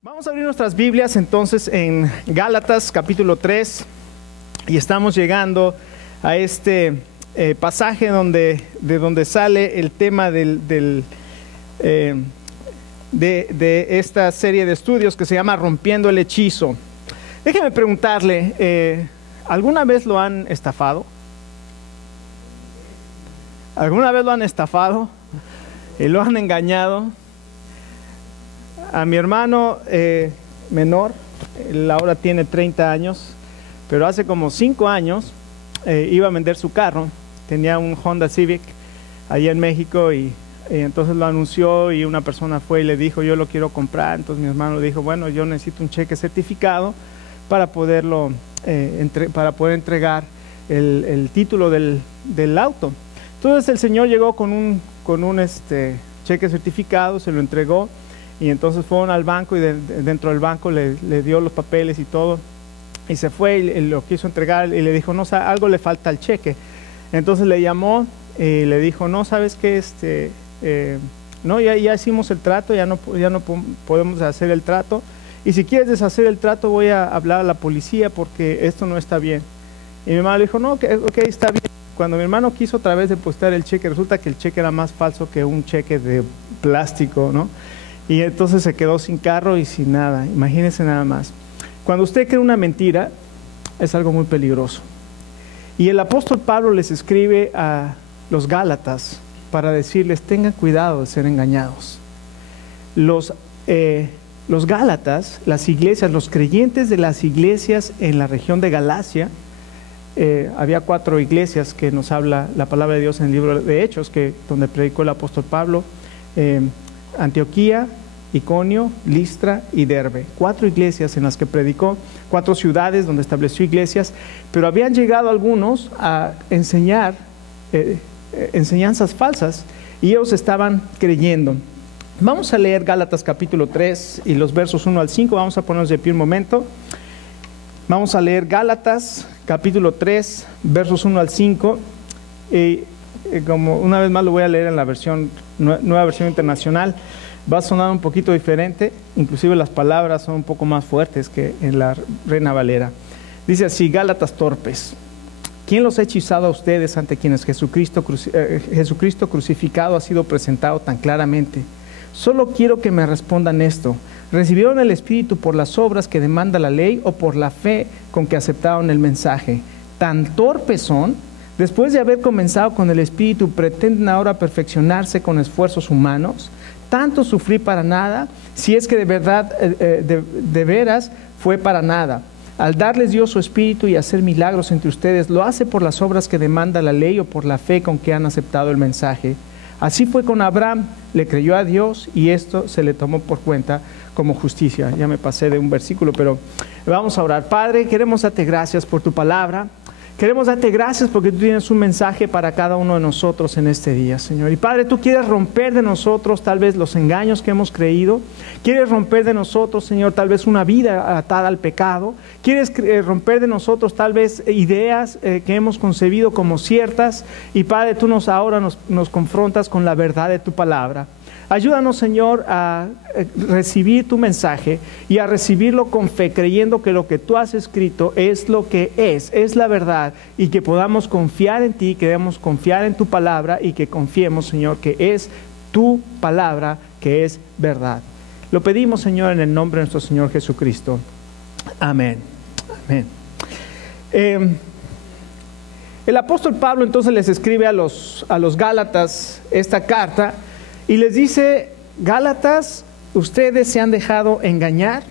Vamos a abrir nuestras Biblias entonces en Gálatas capítulo 3 y estamos llegando a este pasaje de donde sale el tema de esta serie de estudios que se llama Rompiendo el Hechizo. Déjeme preguntarle, ¿alguna vez lo han estafado? ¿Alguna vez lo han estafado y lo han engañado? A mi hermano menor, él ahora tiene 30 años, pero hace como 5 años iba a vender su carro. Tenía un Honda Civic allá en México y entonces lo anunció y una persona fue y le dijo, yo lo quiero comprar. Entonces mi hermano dijo, bueno, yo necesito un cheque certificado para poder entregar el título del auto. Entonces el señor llegó con un cheque certificado, se lo entregó. Y entonces fueron al banco y dentro del banco le dio los papeles y todo. Y se fue y lo quiso entregar y le dijo, no, algo le falta al cheque. Entonces le llamó y le dijo, no, ¿sabes qué? No, ya hicimos el trato, ya no podemos hacer el trato. Y si quieres deshacer el trato voy a hablar a la policía porque esto no está bien. Y mi hermano le dijo, no, okay, está bien. Cuando mi hermano quiso otra vez depositar el cheque, resulta que el cheque era más falso que un cheque de plástico, ¿no? Y entonces se quedó sin carro y sin nada. Imagínense nada más. Cuando usted cree una mentira, es algo muy peligroso. Y el apóstol Pablo les escribe a los Gálatas para decirles, tengan cuidado de ser engañados. Los Gálatas, las iglesias, los creyentes de las iglesias en la región de Galacia, había 4 iglesias que nos habla la palabra de Dios en el libro de Hechos, donde predicó el apóstol Pablo, Antioquía, Iconio, Listra y Derbe. 4 iglesias en las que predicó, 4 ciudades donde estableció iglesias, pero habían llegado algunos a enseñar enseñanzas falsas y ellos estaban creyendo. Vamos a leer Gálatas capítulo 3 y los versos 1 al 5, vamos a ponernos de pie un momento. Vamos a leer Gálatas capítulo 3, versos 1 al 5 como una vez más lo voy a leer en la nueva versión internacional. Va a sonar un poquito diferente, inclusive las palabras son un poco más fuertes que en la Reina Valera. Dice así: Gálatas torpes, ¿quién los ha hechizado a ustedes ante quienes Jesucristo crucificado ha sido presentado tan claramente? Solo quiero que me respondan esto: ¿recibieron el Espíritu por las obras que demanda la ley o por la fe con que aceptaron el mensaje? ¿Tan torpes son? Después de haber comenzado con el Espíritu, ¿pretenden ahora perfeccionarse con esfuerzos humanos? ¿Tanto sufrir para nada? Si es que de verdad, de veras, fue para nada. Al darles Dios su Espíritu y hacer milagros entre ustedes, ¿lo hace por las obras que demanda la ley o por la fe con que han aceptado el mensaje? Así fue con Abraham, le creyó a Dios y esto se le tomó por cuenta como justicia. Ya me pasé de un versículo, pero vamos a orar. Padre, queremos darte gracias por tu palabra. Queremos darte gracias porque tú tienes un mensaje para cada uno de nosotros en este día, Señor. Y Padre, tú quieres romper de nosotros tal vez los engaños que hemos creído. Quieres romper de nosotros, Señor, tal vez una vida atada al pecado. Quieres romper de nosotros tal vez ideas que hemos concebido como ciertas. Y Padre, tú ahora nos confrontas con la verdad de tu palabra. Ayúdanos, Señor, a recibir tu mensaje y a recibirlo con fe, creyendo que lo que tú has escrito es lo que es la verdad, y que podamos confiar en ti, que debemos confiar en tu palabra y que confiemos, Señor, que es tu palabra, que es verdad. Lo pedimos, Señor, en el nombre de nuestro Señor Jesucristo. Amén. Amén. El apóstol Pablo entonces les escribe a los Gálatas esta carta y les dice: Gálatas, ustedes se han dejado engañar,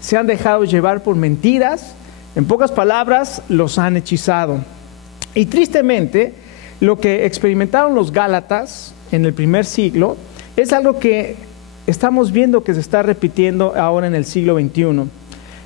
se han dejado llevar por mentiras, en pocas palabras, los han hechizado. Y tristemente, lo que experimentaron los Gálatas en el primer siglo es algo que estamos viendo que se está repitiendo ahora en el siglo XXI.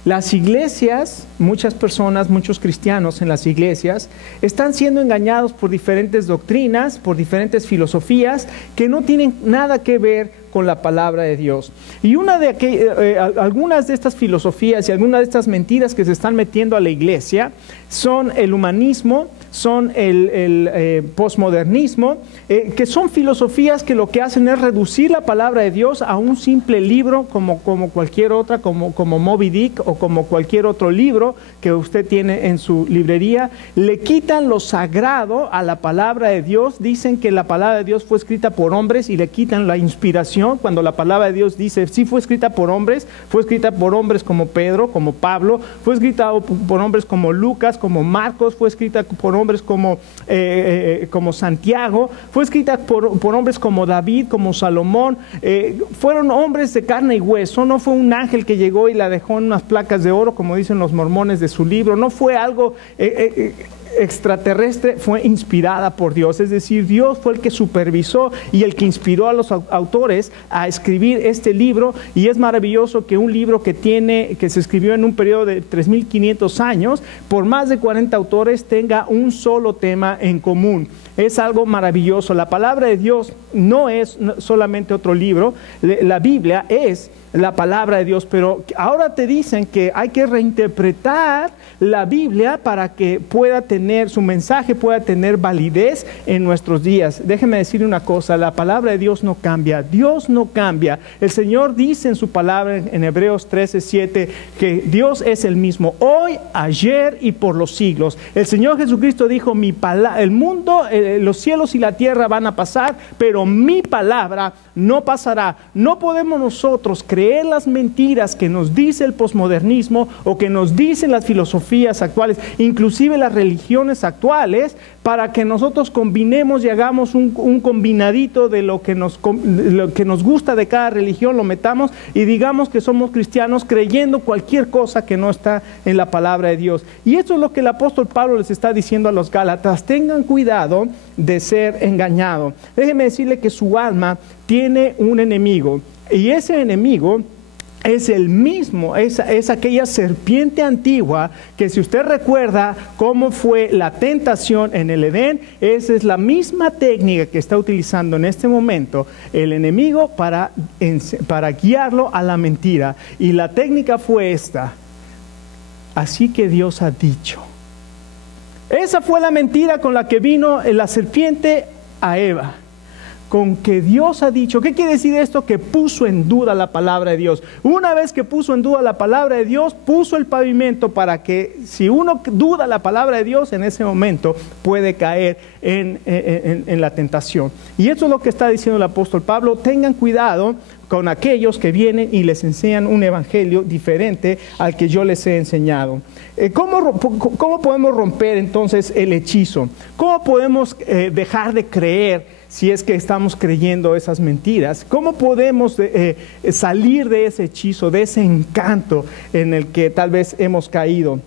Las iglesias, muchas personas, muchos cristianos en las iglesias están siendo engañados por diferentes doctrinas, por diferentes filosofías que no tienen nada que ver con la palabra de Dios. Y algunas de estas filosofías y algunas de estas mentiras que se están metiendo a la iglesia son el humanismo, son el posmodernismo, que son filosofías que lo que hacen es reducir la palabra de Dios a un simple libro como cualquier otra, como Moby Dick o como cualquier otro libro que usted tiene en su librería. Le quitan lo sagrado a la palabra de Dios, dicen que la palabra de Dios fue escrita por hombres y le quitan la inspiración cuando la palabra de Dios dice, sí fue escrita por hombres como Pedro, como Pablo, fue escrita por hombres como Lucas, como Marcos, fue escrita por hombres como Santiago, fue escrita por hombres como David, como Salomón, fueron hombres de carne y hueso, no fue un ángel que llegó y la dejó en unas placas de oro, como dicen los mormones de su libro, no fue algo extraterrestre, fue inspirada por Dios, es decir, Dios fue el que supervisó y el que inspiró a los autores a escribir este libro, y es maravilloso que un libro que se escribió en un periodo de 3.500 años, por más de 40 autores, tenga un solo tema en común. Es algo maravilloso. La palabra de Dios no es solamente otro libro, la Biblia es la palabra de Dios, pero ahora te dicen que hay que reinterpretar la Biblia para que su mensaje pueda tener validez en nuestros días. Déjeme decirle una cosa, la palabra de Dios no cambia, Dios no cambia. El Señor dice en su palabra en Hebreos 13:7 que Dios es el mismo hoy, ayer y por los siglos. El Señor Jesucristo dijo, el mundo, los cielos y la tierra van a pasar, pero mi palabra no pasará. No podemos nosotros creer las mentiras que nos dice el posmodernismo o que nos dicen las filosofías actuales, inclusive las religiones actuales, para que nosotros combinemos y hagamos un combinadito de lo que nos gusta de cada religión, lo metamos y digamos que somos cristianos creyendo cualquier cosa que no está en la palabra de Dios. Y esto es lo que el apóstol Pablo les está diciendo a los Gálatas: tengan cuidado de ser engañados. Déjeme decirle que su alma tiene un enemigo, y ese enemigo es el mismo, es aquella serpiente antigua que, si usted recuerda cómo fue la tentación en el Edén, esa es la misma técnica que está utilizando en este momento el enemigo para guiarlo a la mentira. Y la técnica fue esta: así que Dios ha dicho. Esa fue la mentira con la que vino la serpiente a Eva. Con que Dios ha dicho. ¿Qué quiere decir esto? Que puso en duda la palabra de Dios. Una vez que puso en duda la palabra de Dios, puso el pavimento para que, si uno duda la palabra de Dios, en ese momento puede caer en la tentación. Y eso es lo que está diciendo el apóstol Pablo: tengan cuidado con aquellos que vienen y les enseñan un evangelio diferente al que yo les he enseñado. ¿Cómo podemos romper entonces el hechizo? ¿Cómo podemos dejar de creer si es que estamos creyendo esas mentiras? ¿Cómo podemos salir de ese hechizo, de ese encanto en el que tal vez hemos caído?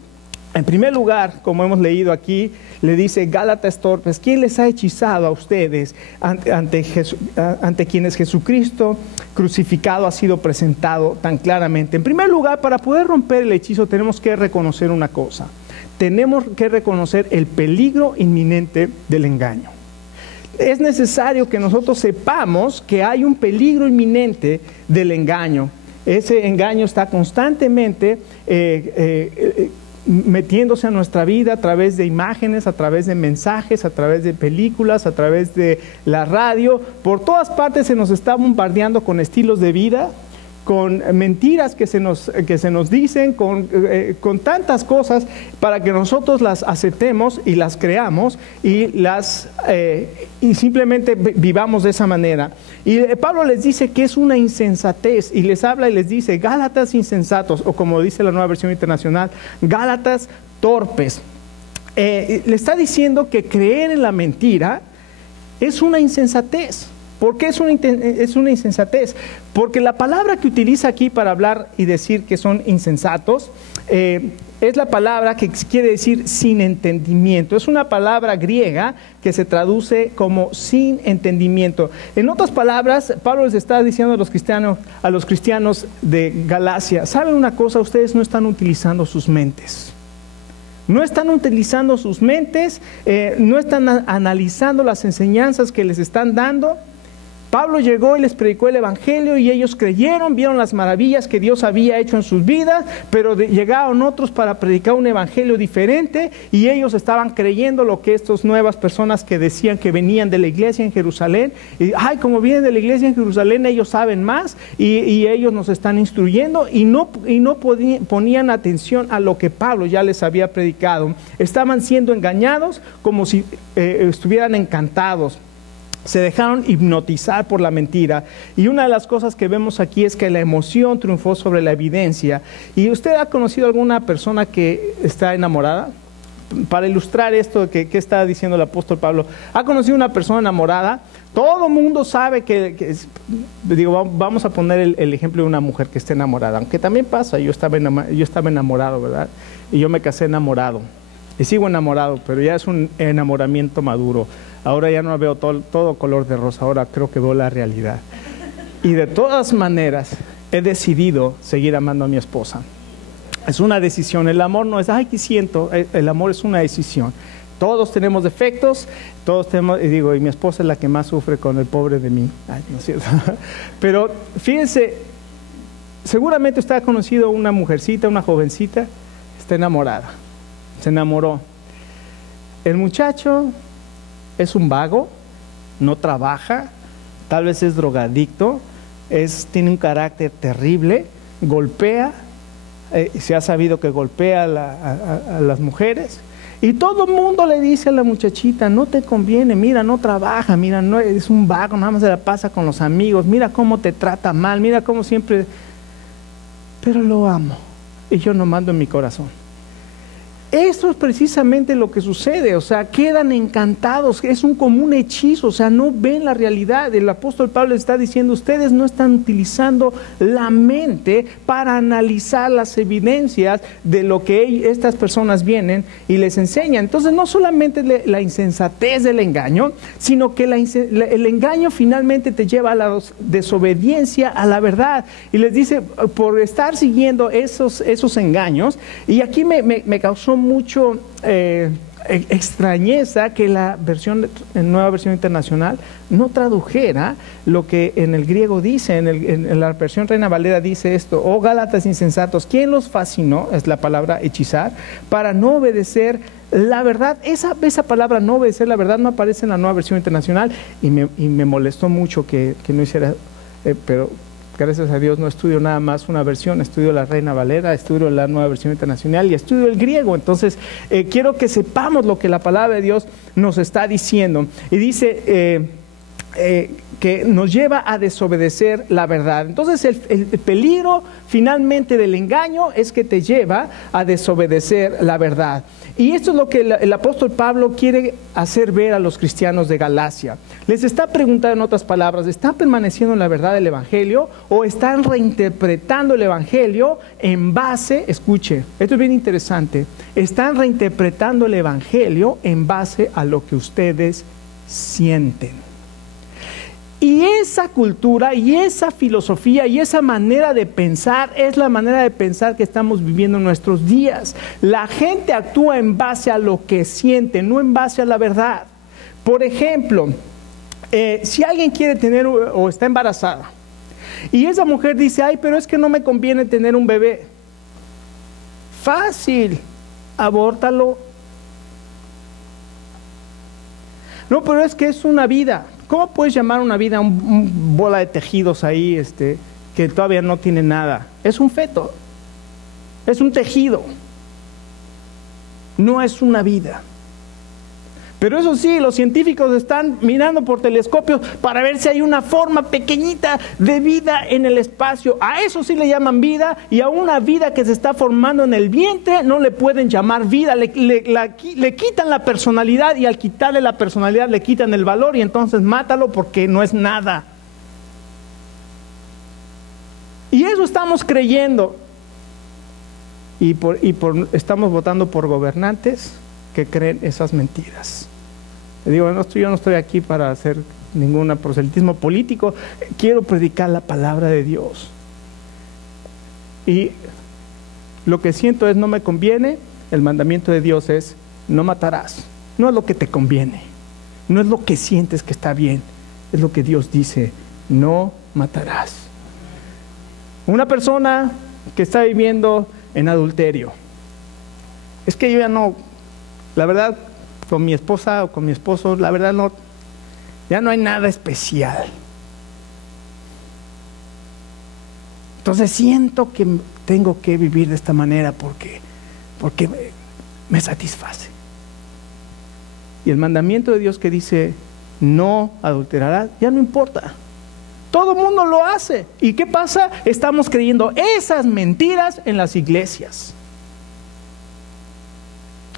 En primer lugar, como hemos leído aquí, le dice: Gálatas torpes, ¿quién les ha hechizado a ustedes ante quienes Jesucristo crucificado ha sido presentado tan claramente? En primer lugar, para poder romper el hechizo tenemos que reconocer una cosa: tenemos que reconocer el peligro inminente del engaño. Es necesario que nosotros sepamos que hay un peligro inminente del engaño. Ese engaño está constantemente metiéndose a nuestra vida a través de imágenes, a través de mensajes, a través de películas, a través de la radio. Por todas partes se nos está bombardeando con estilos de vida, con mentiras que se nos dicen, con tantas cosas para que nosotros las aceptemos y las creamos y simplemente vivamos de esa manera. Y Pablo les dice que es una insensatez, y les habla y les dice: Gálatas insensatos, o como dice la Nueva Versión Internacional, Gálatas torpes. Le está diciendo que creer en la mentira es una insensatez. ¿Por qué es una insensatez? Porque la palabra que utiliza aquí para hablar y decir que son insensatos es la palabra que quiere decir sin entendimiento. Es una palabra griega que se traduce como sin entendimiento. En otras palabras, Pablo les está diciendo a los cristianos de Galacia: ¿saben una cosa? Ustedes no están utilizando sus mentes. No están utilizando sus mentes, no están analizando las enseñanzas que les están dando. Pablo llegó y les predicó el evangelio y ellos creyeron, vieron las maravillas que Dios había hecho en sus vidas, pero llegaron otros para predicar un evangelio diferente y ellos estaban creyendo lo que estas nuevas personas que decían que venían de la iglesia en Jerusalén, y como vienen de la iglesia en Jerusalén ellos saben más y ellos nos están instruyendo y no ponían atención a lo que Pablo ya les había predicado. Estaban siendo engañados como si estuvieran encantados. Se dejaron hipnotizar por la mentira. Y una de las cosas que vemos aquí es que la emoción triunfó sobre la evidencia. ¿Y usted ha conocido alguna persona que está enamorada? Para ilustrar esto que está diciendo el apóstol Pablo, ¿ha conocido una persona enamorada? Todo el mundo sabe vamos a poner el ejemplo de una mujer que está enamorada, aunque también pasa, yo estaba enamorado, ¿verdad? Y yo me casé enamorado. Y sigo enamorado, pero ya es un enamoramiento maduro. Ahora ya no veo todo color de rosa, ahora creo que veo la realidad. Y de todas maneras, he decidido seguir amando a mi esposa. Es una decisión, el amor no es, ay, ¿qué siento? El amor es una decisión. Todos tenemos defectos, y mi esposa es la que más sufre con el pobre de mí. Ay, no es cierto. Pero fíjense, seguramente usted ha conocido una mujercita, una jovencita, está enamorada, se enamoró. El muchacho es un vago, no trabaja, tal vez es drogadicto, tiene un carácter terrible, golpea, se ha sabido que golpea a las mujeres, y todo el mundo le dice a la muchachita, no te conviene, mira, no trabaja, mira, no, es un vago, nada más se la pasa con los amigos, mira cómo te trata mal, mira cómo siempre, pero lo amo, y yo no mando en mi corazón. Esto es precisamente lo que sucede, o sea, quedan encantados, es un común hechizo, o sea, no ven la realidad. El apóstol Pablo está diciendo, ustedes no están utilizando la mente para analizar las evidencias de lo que estas personas vienen y les enseñan. Entonces, no solamente la insensatez del engaño, sino que el engaño finalmente te lleva a la desobediencia a la verdad. Y les dice, por estar siguiendo esos engaños, y aquí me causó mucho extrañeza que la nueva versión internacional no tradujera lo que en el griego dice, en la versión Reina Valera dice esto: oh Gálatas insensatos, ¿quién los fascinó? Es la palabra hechizar, para no obedecer la verdad. Esa palabra no obedecer la verdad no aparece en la nueva versión internacional y me molestó mucho que no hiciera, pero gracias a Dios no estudio nada más una versión, estudio la Reina Valera, estudio la nueva versión internacional y estudio el griego. Entonces, quiero que sepamos lo que la palabra de Dios nos está diciendo. Y dice que nos lleva a desobedecer la verdad. Entonces, el peligro finalmente del engaño es que te lleva a desobedecer la verdad. Y esto es lo que el apóstol Pablo quiere hacer ver a los cristianos de Galacia. Les está preguntando, en otras palabras, ¿están permaneciendo en la verdad del evangelio o están reinterpretando el evangelio en base, escuche, esto es bien interesante, están reinterpretando el evangelio en base a lo que ustedes sienten? Y esa cultura y esa filosofía y esa manera de pensar es la manera de pensar que estamos viviendo en nuestros días. La gente actúa en base a lo que siente, no en base a la verdad. Por ejemplo, si alguien quiere tener o está embarazada y esa mujer dice, ay, pero es que no me conviene tener un bebé. Fácil, abórtalo. No, pero es que es una vida. ¿Cómo puedes llamar una vida un bola de tejidos ahí que todavía no tiene nada? Es un feto, es un tejido, no es una vida. Pero eso sí, los científicos están mirando por telescopios para ver si hay una forma pequeñita de vida en el espacio. A eso sí le llaman vida, y a una vida que se está formando en el vientre no le pueden llamar vida. Le quitan la personalidad, y al quitarle la personalidad le quitan el valor, y entonces mátalo porque no es nada. Y eso estamos creyendo. Y estamos votando por gobernantes que creen esas mentiras. Digo, yo no estoy aquí para hacer ningún proselitismo político, quiero predicar la palabra de Dios. Y lo que siento es, no me conviene. El mandamiento de Dios es, no matarás. No es lo que te conviene, no es lo que sientes que está bien, es lo que Dios dice: no matarás. Una persona que está viviendo en adulterio: es que yo ya no, la verdad, con mi esposa o con mi esposo, la verdad no, ya no hay nada especial. Entonces siento que tengo que vivir de esta manera porque me satisface. Y el mandamiento de Dios que dice: no adulterarás, ya no importa. Todo el mundo lo hace. ¿Y qué pasa? Estamos creyendo esas mentiras en las iglesias.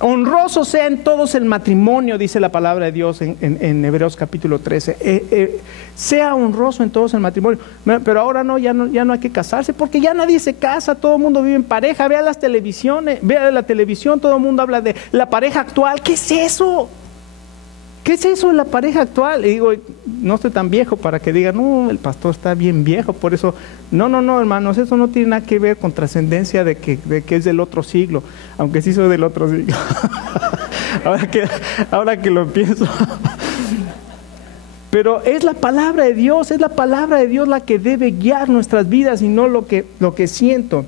Honroso sea en todos el matrimonio, dice la palabra de Dios en Hebreos capítulo 13. Sea honroso en todos el matrimonio. Pero ahora no, ya no hay que casarse, porque ya nadie se casa, todo el mundo vive en pareja. Vea las televisiones, vea la televisión, todo el mundo habla de la pareja actual. ¿Qué es eso? ¿Qué es eso de la pareja actual? Y digo, no estoy tan viejo para que digan: no, el pastor está bien viejo, por eso. No, hermanos, eso no tiene nada que ver con trascendencia de que es del otro siglo, aunque sí soy del otro siglo. ahora que lo pienso. Pero es la palabra de Dios, la que debe guiar nuestras vidas y no lo que siento.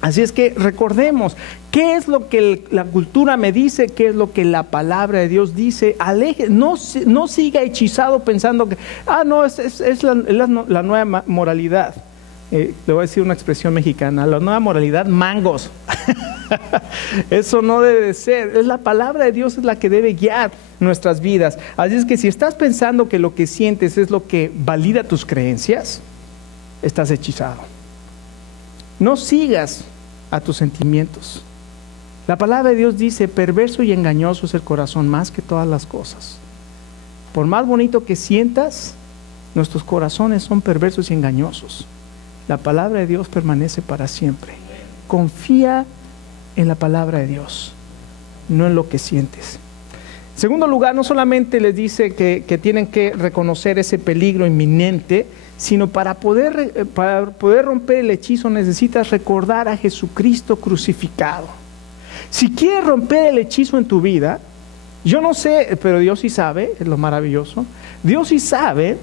Así es que recordemos, ¿qué es lo que la cultura me dice? ¿Qué es lo que la palabra de Dios dice? No siga hechizado pensando que, no, es la nueva moralidad. Le voy a decir una expresión mexicana: la nueva moralidad, mangos. Eso no debe de ser. Es la palabra de Dios, es la que debe guiar nuestras vidas. Así es que si estás pensando que lo que sientes es lo que valida tus creencias, estás hechizado. No sigas a tus sentimientos. La palabra de Dios dice: perverso y engañoso es el corazón más que todas las cosas. Por más bonito que sientas, nuestros corazones son perversos y engañosos. La palabra de Dios permanece para siempre. Confía en la palabra de Dios, no en lo que sientes. En segundo lugar, no solamente les dice que tienen que reconocer ese peligro inminente, sino para poder romper el hechizo necesitas recordar a Jesucristo crucificado. Si quieres romper el hechizo en tu vida, yo no sé, pero Dios sí sabe, es lo maravilloso. Dios sí sabe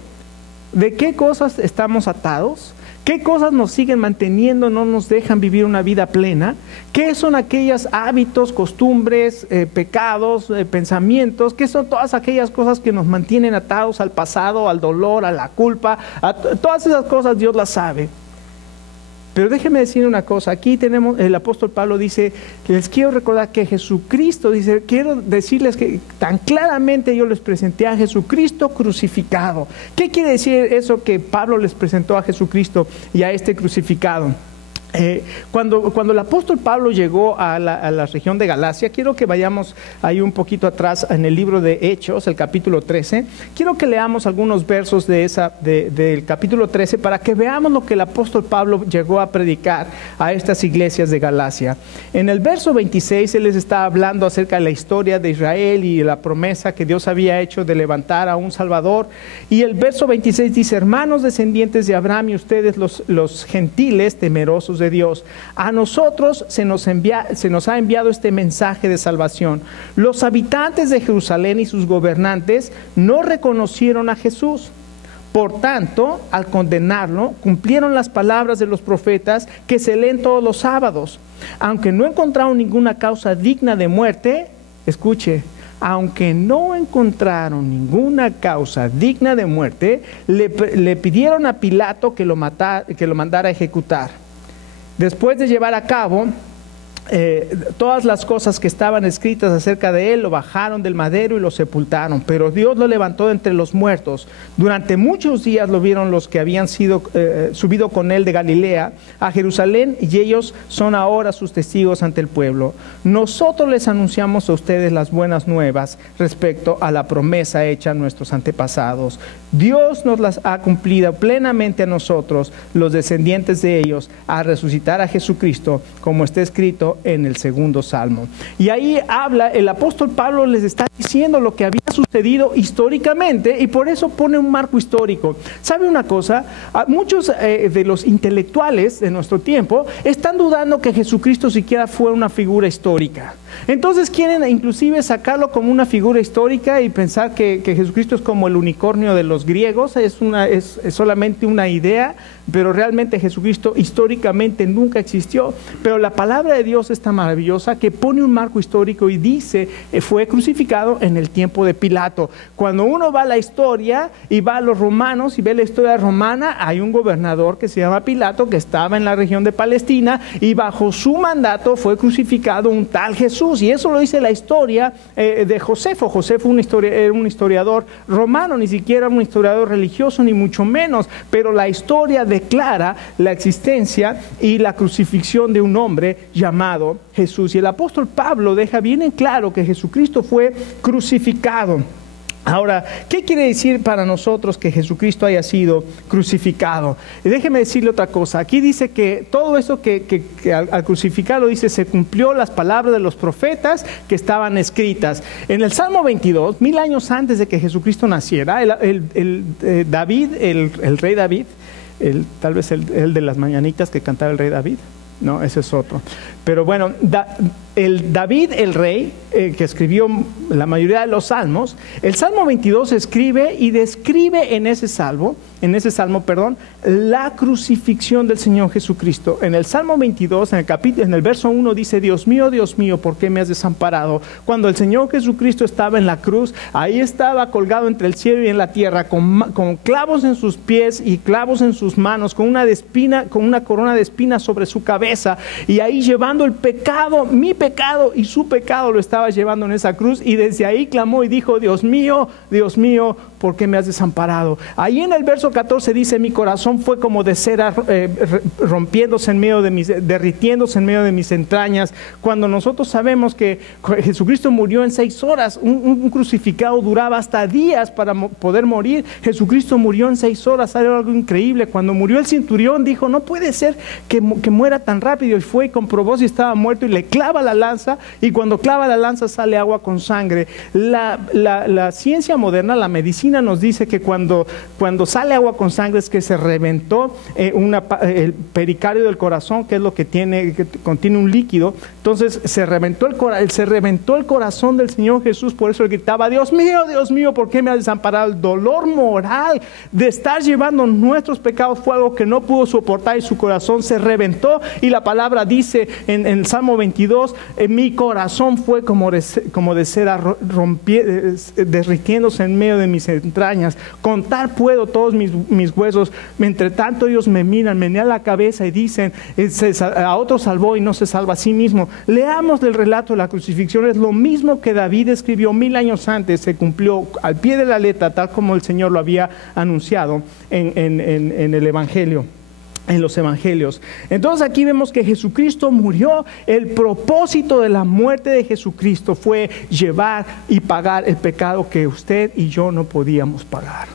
de qué cosas estamos atados, qué cosas nos siguen manteniendo, no nos dejan vivir una vida plena, qué son aquellos hábitos, costumbres, pecados, pensamientos, qué son todas aquellas cosas que nos mantienen atados al pasado, al dolor, a la culpa, todas esas cosas Dios las sabe. Pero déjenme decir una cosa, aquí tenemos, el apóstol Pablo dice, que les quiero recordar que Jesucristo, dice, quiero decirles que tan claramente yo les presenté a Jesucristo crucificado. ¿Qué quiere decir eso que Pablo les presentó a Jesucristo y a este crucificado? Cuando el apóstol Pablo llegó a la región de Galacia, quiero que vayamos ahí un poquito atrás en el libro de Hechos, el capítulo 13. Quiero que leamos algunos versos del capítulo 13 para que veamos lo que el apóstol Pablo llegó a predicar a estas iglesias de Galacia. En el verso 26 él les está hablando acerca de la historia de Israel y la promesa que Dios había hecho de levantar a un Salvador. Y el verso 26 dice: hermanos descendientes de Abraham y ustedes los gentiles temerosos de Dios, a nosotros se nos ha enviado este mensaje de salvación. Los habitantes de Jerusalén y sus gobernantes no reconocieron a Jesús. Por tanto, al condenarlo, cumplieron las palabras de los profetas que se leen todos los sábados. Aunque no encontraron ninguna causa digna de muerte, escuche, aunque no encontraron ninguna causa digna de muerte, le pidieron a Pilato que lo mandara a ejecutar. Después de llevar a cabo todas las cosas que estaban escritas acerca de él, lo bajaron del madero y lo sepultaron, pero Dios lo levantó de entre los muertos. Durante muchos días lo vieron los que habían subido con él de Galilea a Jerusalén, y ellos son ahora sus testigos ante el pueblo. Nosotros les anunciamos a ustedes las buenas nuevas respecto a la promesa hecha a nuestros antepasados. Dios nos las ha cumplido plenamente a nosotros, los descendientes de ellos, a resucitar a Jesucristo, como está escrito: sucediendo en el segundo salmo. Y ahí habla, el apóstol Pablo les está diciendo lo que había sucedido históricamente y por eso pone un marco histórico. ¿Sabe una cosa? Muchos de los intelectuales de nuestro tiempo están dudando que Jesucristo siquiera fue una figura histórica. Entonces quieren inclusive sacarlo como una figura histórica y pensar que Jesucristo es como el unicornio de los griegos, es solamente una idea, pero realmente Jesucristo históricamente nunca existió. Pero la palabra de Dios es tan maravillosa que pone un marco histórico y dice, fue crucificado en el tiempo de Pilato. Cuando uno va a la historia y va a los romanos y ve la historia romana, hay un gobernador que se llama Pilato que estaba en la región de Palestina y bajo su mandato fue crucificado un tal Jesús. Y eso lo dice la historia de Josefo. Josefo era un historiador romano, ni siquiera un historiador religioso, ni mucho menos, pero la historia declara la existencia y la crucifixión de un hombre llamado Jesús. Y el apóstol Pablo deja bien en claro que Jesucristo fue crucificado. Ahora, ¿qué quiere decir para nosotros que Jesucristo haya sido crucificado? Y déjeme decirle otra cosa. Aquí dice que todo eso que al crucificarlo, dice, se cumplió las palabras de los profetas que estaban escritas. En el Salmo 22, 1000 años antes de que Jesucristo naciera, el rey David, tal vez el de las mañanitas que cantaba el rey David, no, ese es otro. Pero bueno, David, el rey, que escribió la mayoría de los salmos, el Salmo 22 escribe y describe en ese salmo, la crucifixión del Señor Jesucristo. En el Salmo 22, en el verso 1 dice, Dios mío, ¿por qué me has desamparado? Cuando el Señor Jesucristo estaba en la cruz, ahí estaba colgado entre el cielo y en la tierra, con clavos en sus pies y clavos en sus manos, con una corona de espinas sobre su cabeza, y ahí llevando el pecado, mi pecado y su pecado lo estaba llevando en esa cruz, y desde ahí clamó y dijo, Dios mío, ¿por qué me has desamparado? Ahí en el verso 14 dice, mi corazón fue como de cera derritiéndose en medio de mis entrañas. Cuando nosotros sabemos que Jesucristo murió en 6 horas, un crucificado duraba hasta días para poder morir. Jesucristo murió en 6 horas, era algo increíble. Cuando murió el centurión dijo, no puede ser que muera tan rápido, y fue y comprobó si estaba muerto y le clava la lanza, y cuando clava la lanza sale agua con sangre. La ciencia moderna, la medicina nos dice que cuando sale agua con sangre es que se reventó el pericardio del corazón, que es lo que contiene un líquido. Entonces se reventó el corazón del Señor Jesús, por eso él gritaba, Dios mío, ¿por qué me has desamparado? El dolor moral de estar llevando nuestros pecados fue algo que no pudo soportar y su corazón se reventó. Y la palabra dice en el Salmo 22, mi corazón fue como de cera derritiéndose en medio de mis entrañas. Contar puedo todos mis huesos. Entre tanto ellos me miran, menean la cabeza y dicen, a otro salvó y no se salva a sí mismo. Leamos el relato de la crucifixión. Es lo mismo que David escribió 1000 años antes. Se cumplió al pie de la letra, tal como el Señor lo había anunciado en el Evangelio. En los evangelios. Entonces aquí vemos que Jesucristo murió. El propósito de la muerte de Jesucristo fue llevar y pagar el pecado que usted y yo no podíamos pagar.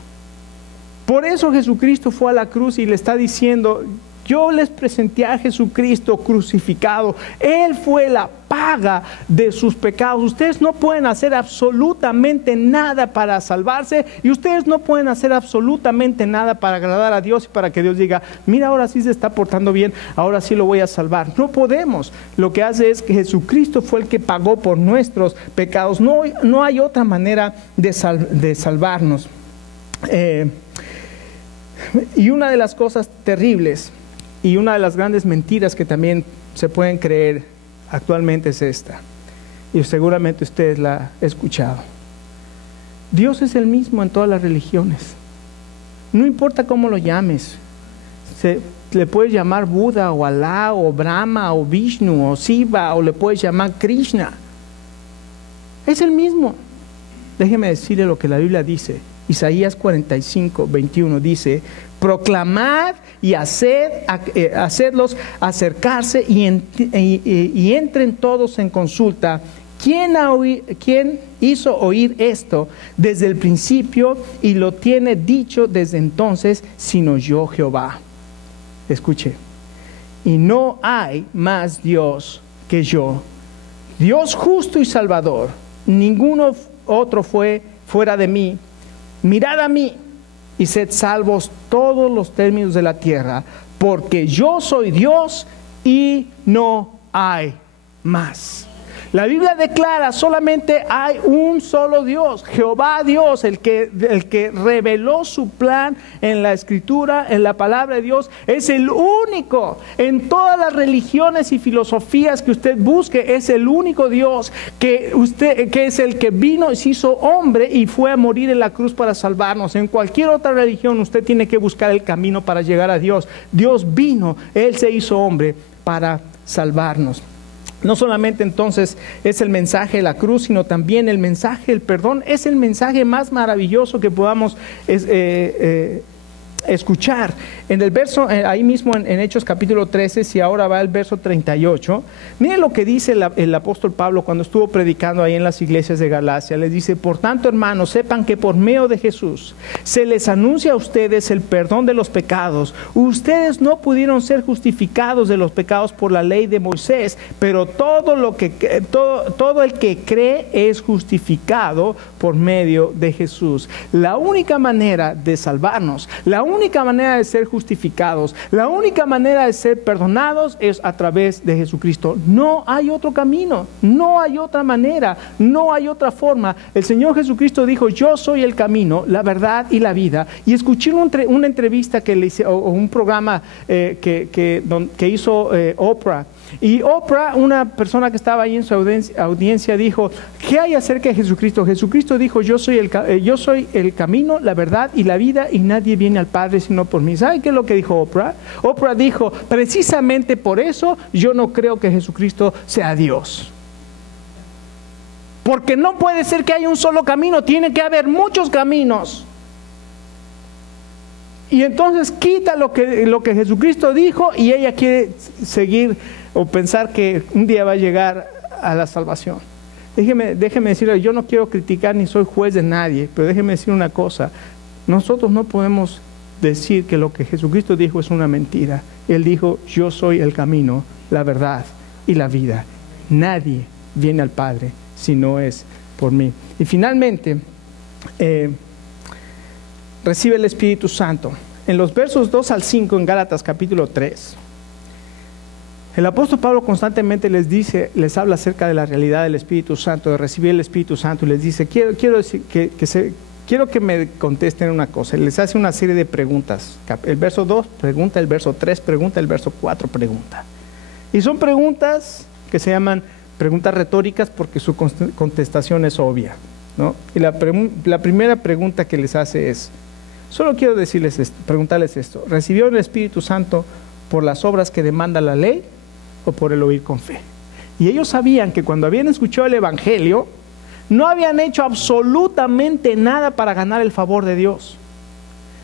Por eso Jesucristo fue a la cruz y le está diciendo, yo les presenté a Jesucristo crucificado. Él fue la paga de sus pecados. Ustedes no pueden hacer absolutamente nada para salvarse, y ustedes no pueden hacer absolutamente nada para agradar a Dios y para que Dios diga, mira, ahora sí se está portando bien, ahora sí lo voy a salvar. No podemos. Lo que hace es que Jesucristo fue el que pagó por nuestros pecados. No hay otra manera de salvarnos. Y una de las cosas terribles y una de las grandes mentiras que también se pueden creer actualmente es esta, y seguramente ustedes la han escuchado. Dios es el mismo en todas las religiones. No importa cómo lo llames. Le puedes llamar Buda o Alá o Brahma o Vishnu o Shiva, o le puedes llamar Krishna. Es el mismo. Déjeme decirle lo que la Biblia dice. Isaías 45, 21 dice, proclamad y hacedlos acercarse y entren todos en consulta. ¿Quién hizo oír esto desde el principio y lo tiene dicho desde entonces, sino yo, Jehová? Escuche. Y no hay más Dios que yo. Dios justo y salvador, ninguno otro fue fuera de mí. Mirad a mí y sed salvos todos los términos de la tierra, porque yo soy Dios y no hay más. La Biblia declara solamente hay un solo Dios, Jehová Dios, el que reveló su plan en la Escritura, en la palabra de Dios. Es el único en todas las religiones y filosofías que usted busque. Es el único Dios que es el que vino y se hizo hombre y fue a morir en la cruz para salvarnos. En cualquier otra religión usted tiene que buscar el camino para llegar a Dios. Dios vino, Él se hizo hombre para salvarnos. No solamente entonces es el mensaje de la cruz, sino también el mensaje del perdón. Es el mensaje más maravilloso que podamos escuchar. En el verso, ahí mismo en Hechos capítulo 13, si ahora va el verso 38, miren lo que dice el apóstol Pablo cuando estuvo predicando ahí en las iglesias de Galacia. Les dice: por tanto, hermanos, sepan que por medio de Jesús se les anuncia a ustedes el perdón de los pecados. Ustedes no pudieron ser justificados de los pecados por la ley de Moisés, pero todo el que cree es justificado por medio de Jesús. La única manera de salvarnos, la única manera de ser justificados, la única manera de ser perdonados es a través de Jesucristo. No hay otro camino, no hay otra manera, no hay otra forma. El Señor Jesucristo dijo: yo soy el camino, la verdad y la vida. Y escuché una entrevista que le hice, o un programa que hizo Oprah. Y Oprah, una persona que estaba ahí en su audiencia, dijo: ¿qué hay acerca de Jesucristo? Jesucristo dijo: yo soy el camino, la verdad y la vida, y nadie viene al Padre sino por mí. ¿Sabe qué es lo que dijo Oprah? Oprah dijo: precisamente por eso yo no creo que Jesucristo sea Dios. Porque no puede ser que haya un solo camino, tiene que haber muchos caminos. Y entonces quita lo que Jesucristo dijo, y ella quiere seguir o pensar que un día va a llegar a la salvación. Déjeme decirle, yo no quiero criticar ni soy juez de nadie, pero déjeme decir una cosa: nosotros no podemos decir que lo que Jesucristo dijo es una mentira. Él dijo: yo soy el camino, la verdad y la vida. Nadie viene al Padre si no es por mí. Y finalmente, recibe el Espíritu Santo. En los versos 2 al 5 en Gálatas capítulo 3, el apóstol Pablo constantemente les habla acerca de la realidad del Espíritu Santo, de recibir el Espíritu Santo, y les dice: quiero que me contesten una cosa. Les hace una serie de preguntas. El verso 2 pregunta, el verso 3 pregunta, el verso 4 pregunta. Y son preguntas que se llaman preguntas retóricas porque su contestación es obvia, ¿no? Y la primera pregunta que les hace es: solo quiero preguntarles esto: ¿recibieron el Espíritu Santo por las obras que demanda la ley o por el oír con fe? Y ellos sabían que cuando habían escuchado el Evangelio, no habían hecho absolutamente nada para ganar el favor de Dios.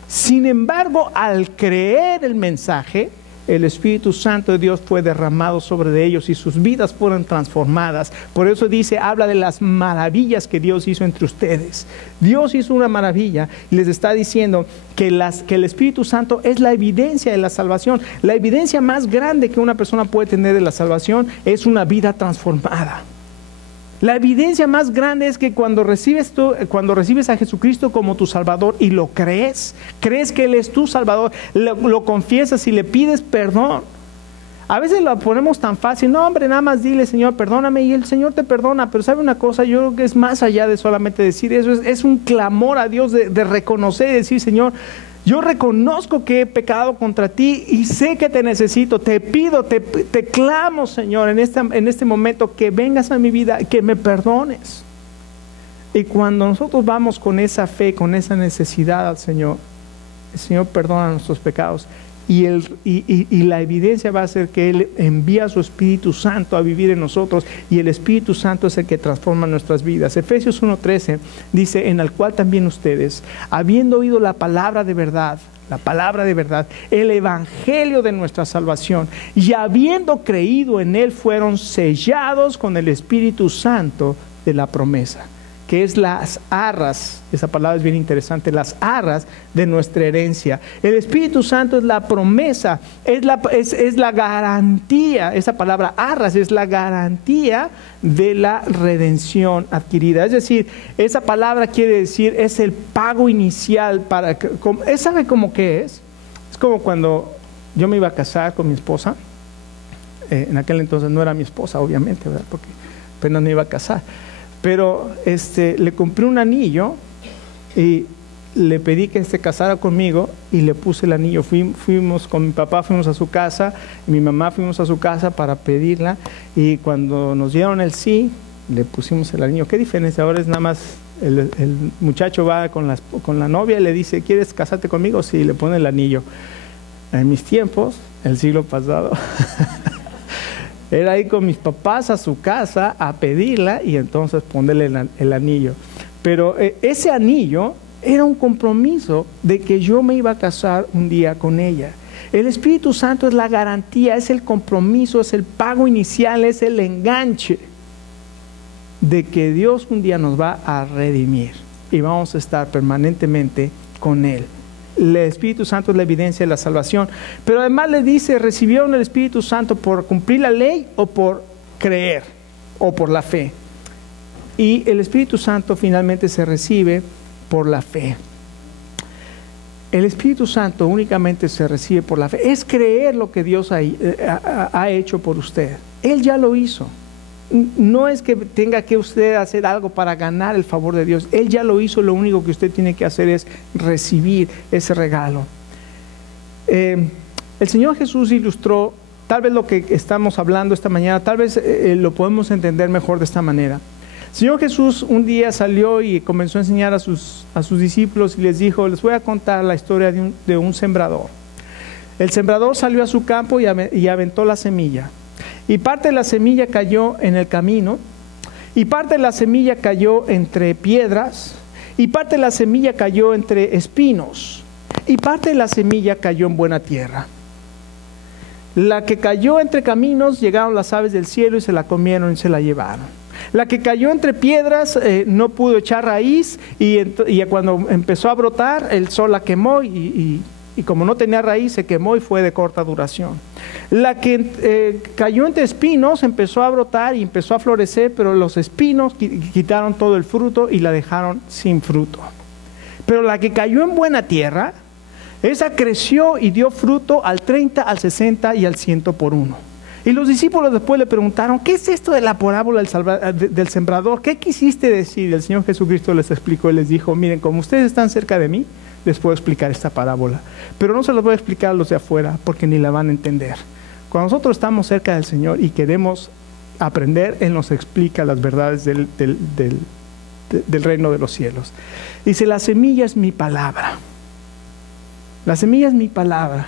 Sin embargo, al creer el mensaje, el Espíritu Santo de Dios fue derramado sobre ellos y sus vidas fueron transformadas. Por eso habla de las maravillas que Dios hizo entre ustedes. Dios hizo una maravilla y les está diciendo que el Espíritu Santo es la evidencia de la salvación. La evidencia más grande que una persona puede tener de la salvación es una vida transformada. La evidencia más grande es que cuando recibes a Jesucristo como tu Salvador y lo crees que Él es tu Salvador, lo confiesas y le pides perdón. A veces lo ponemos tan fácil: no, hombre, nada más dile: Señor, perdóname, y el Señor te perdona. Pero ¿sabe una cosa? Yo creo que es más allá de solamente decir eso. Es un clamor a Dios de reconocer y decir: Señor, yo reconozco que he pecado contra ti y sé que te necesito. Te pido, te clamo, Señor, en este momento, que vengas a mi vida, que me perdones. Y cuando nosotros vamos con esa fe, con esa necesidad al Señor, el Señor perdona nuestros pecados. Y la evidencia va a ser que Él envía a su Espíritu Santo a vivir en nosotros, y el Espíritu Santo es el que transforma nuestras vidas. Efesios 1:13 dice: en el cual también ustedes, habiendo oído la palabra de verdad, el Evangelio de nuestra salvación, y habiendo creído en Él, fueron sellados con el Espíritu Santo de la promesa. que es las arras, esa palabra es bien interesante, las arras de nuestra herencia. El Espíritu Santo es la promesa, es la garantía, esa palabra arras es la garantía de la redención adquirida. Es decir, esa palabra quiere decir, es el pago inicial para... ¿Sabe cómo que es? Es como cuando yo me iba a casar con mi esposa. En aquel entonces no era mi esposa, obviamente, ¿verdad? Porque apenas me iba a casar. Pero le compré un anillo y le pedí que se casara conmigo y le puse el anillo. Fuimos con mi papá, fuimos a su casa, y mi mamá fuimos a su casa para pedirla, y cuando nos dieron el sí, le pusimos el anillo. ¿Qué diferencia? Ahora es nada más, el muchacho va con la novia y le dice, ¿quieres casarte conmigo? Sí, le pone el anillo. En mis tiempos, el siglo pasado, era ir con mis papás a su casa a pedirla y entonces ponerle el anillo. Pero ese anillo era un compromiso de que yo me iba a casar un día con ella. El Espíritu Santo es la garantía, es el compromiso, es el pago inicial, es el enganche de que Dios un día nos va a redimir y vamos a estar permanentemente con Él. El Espíritu Santo es la evidencia de la salvación, pero además le dice, ¿recibieron el Espíritu Santo por cumplir la ley o por creer o por la fe? Y el Espíritu Santo finalmente se recibe por la fe. El Espíritu Santo únicamente se recibe por la fe. Es creer lo que Dios ha hecho por usted. Él ya lo hizo. No es que tenga que usted hacer algo para ganar el favor de Dios. Él ya lo hizo, lo único que usted tiene que hacer es recibir ese regalo. El Señor Jesús ilustró, tal vez lo que estamos hablando esta mañana, tal vez lo podemos entender mejor de esta manera. El Señor Jesús un día salió y comenzó a enseñar a sus discípulos y les dijo, les voy a contar la historia de un sembrador. El sembrador salió a su campo y aventó la semilla. Y parte de la semilla cayó en el camino, y parte de la semilla cayó entre piedras, y parte de la semilla cayó entre espinos, y parte de la semilla cayó en buena tierra. La que cayó entre caminos, llegaron las aves del cielo y se la comieron y se la llevaron. La que cayó entre piedras no pudo echar raíz, y cuando empezó a brotar, el sol la quemó y como no tenía raíz, se quemó y fue de corta duración. La que cayó entre espinos empezó a brotar y empezó a florecer, pero los espinos quitaron todo el fruto y la dejaron sin fruto. Pero la que cayó en buena tierra, esa creció y dio fruto al 30, al 60 y al 100 por uno. Y los discípulos después le preguntaron, ¿qué es esto de la parábola del sembrador? ¿Qué quisiste decir? El Señor Jesucristo les explicó y les dijo, miren, como ustedes están cerca de mí, les puedo explicar esta parábola, pero no se las voy a explicar a los de afuera porque ni la van a entender. Cuando nosotros estamos cerca del Señor y queremos aprender, Él nos explica las verdades del reino de los cielos. Dice, la semilla es mi palabra. La semilla es mi palabra.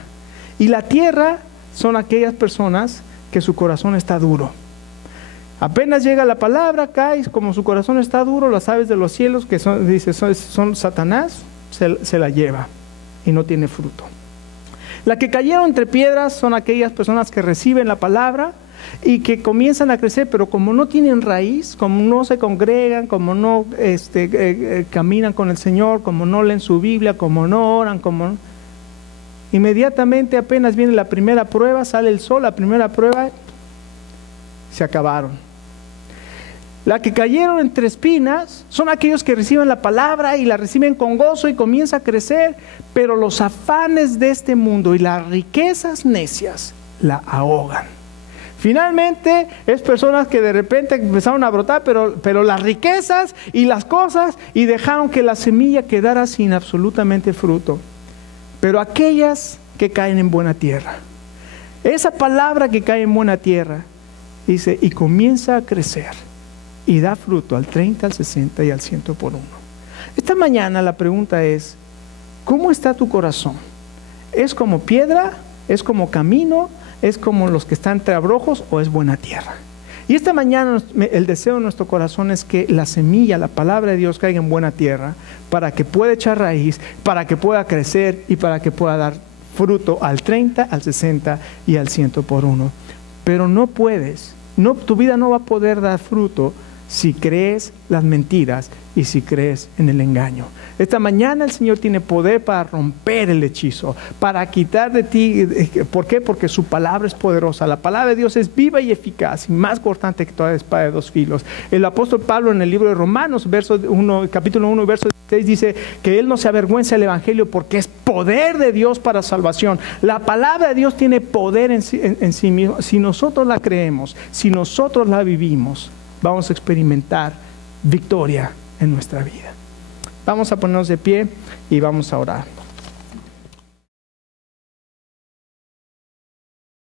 Y la tierra son aquellas personas que su corazón está duro. Apenas llega la palabra, cae, como su corazón está duro, las aves de los cielos, que son Satanás, se la lleva y no tiene fruto. La que cayeron entre piedras son aquellas personas que reciben la palabra y que comienzan a crecer, pero como no tienen raíz, como no se congregan, como no caminan con el Señor, como no leen su Biblia, como no oran, inmediatamente apenas viene la primera prueba, sale el sol, la primera prueba, se acabaron. La que cayeron entre espinas son aquellos que reciben la palabra y la reciben con gozo y comienza a crecer, pero los afanes de este mundo y las riquezas necias la ahogan. Finalmente es personas que de repente empezaron a brotar, pero las riquezas y las cosas, y dejaron que la semilla quedara sin absolutamente fruto. Pero aquellas que caen en buena tierra, esa palabra que cae en buena tierra, dice, y comienza a crecer y da fruto al 30, al 60 y al 100 por uno. Esta mañana la pregunta es, ¿cómo está tu corazón? ¿Es como piedra? ¿Es como camino? ¿Es como los que están entre abrojos? ¿O es buena tierra? Y esta mañana el deseo de nuestro corazón es que la semilla, la palabra de Dios caiga en buena tierra para que pueda echar raíz, para que pueda crecer y para que pueda dar fruto al 30, al 60 y al 100 por uno. Pero no puedes, tu vida no va a poder dar fruto si crees las mentiras y si crees en el engaño. Esta mañana el Señor tiene poder para romper el hechizo, para quitar de ti. ¿Por qué? Porque su palabra es poderosa. La palabra de Dios es viva y eficaz y más cortante que toda espada de dos filos. El apóstol Pablo en el libro de Romanos, capítulo 1, verso 16, dice que él no se avergüenza del evangelio porque es poder de Dios para salvación. La palabra de Dios tiene poder en sí mismo. Si nosotros la creemos, si nosotros la vivimos, vamos a experimentar victoria en nuestra vida. Vamos a ponernos de pie y vamos a orar.